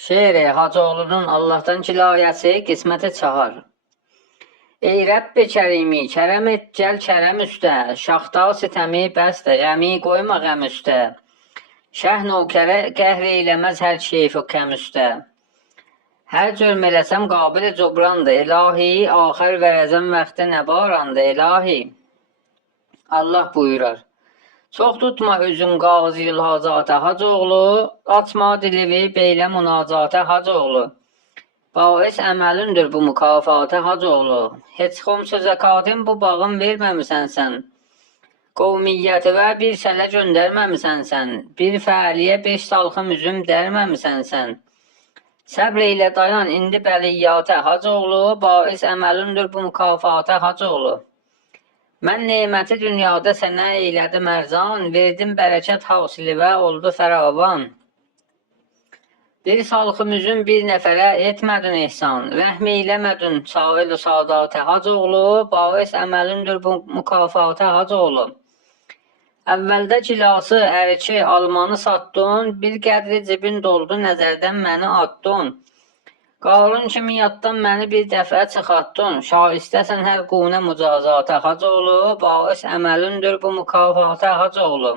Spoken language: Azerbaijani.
Şeiri Hacıoğlu'nun Allah'tan kilayəsi qisməti çağır. Ey Rəbbi Kərimi, kərəm et, gəl kərəm üstə, şaxta sitəmi bəstə, qəmi qoyma qəm üstə. Şəh nökərə qəhr eyləməz hər keyf-ü kəm üstə. Hər cürm eləsəm qabil-i cobrandır, ilahi, axır vərəzəm vaxtı nə barandır, ilahi. Allah buyurar. Çox tutma özün qaziyül hazata Hacıoğlu, açma dilivi beylə münacata Hacıoğlu. Bais əməlindir bu mükafata Hacıoğlu. Heç xumsu zəkatın bu bağın verməmisən sən. Qovmiyyəti və bir sələ göndərməmisən sən. Bir fəaliyə 5 salxım üzüm dərməmisən sən. Səbr ilə dayan indi bəliyyata Hacıoğlu, bais əməlindir bu mükafata Hacıoğlu. Mən neməti dünyada sənə eylədim ərzan, verdim bərəkət hasili və oldu fəravan. Bir salxım üzüm bir nəfərə etmədin ehsan, rəhm eyləmədin sail-u sadatə Hacıoğlu, bais əməlindir bu mükafata Hacıoğlu. Əvvəldə gilası, ərki, almanı satdın, bir qədri cibin doldu, nəzərdən məni atdın. Qarun kimi yaddan məni bir dəfə çıxartdın, şaistəsən hər qunə mücazata Hacıoğlu, bais əməlindir bu mükafata Hacıoğlu.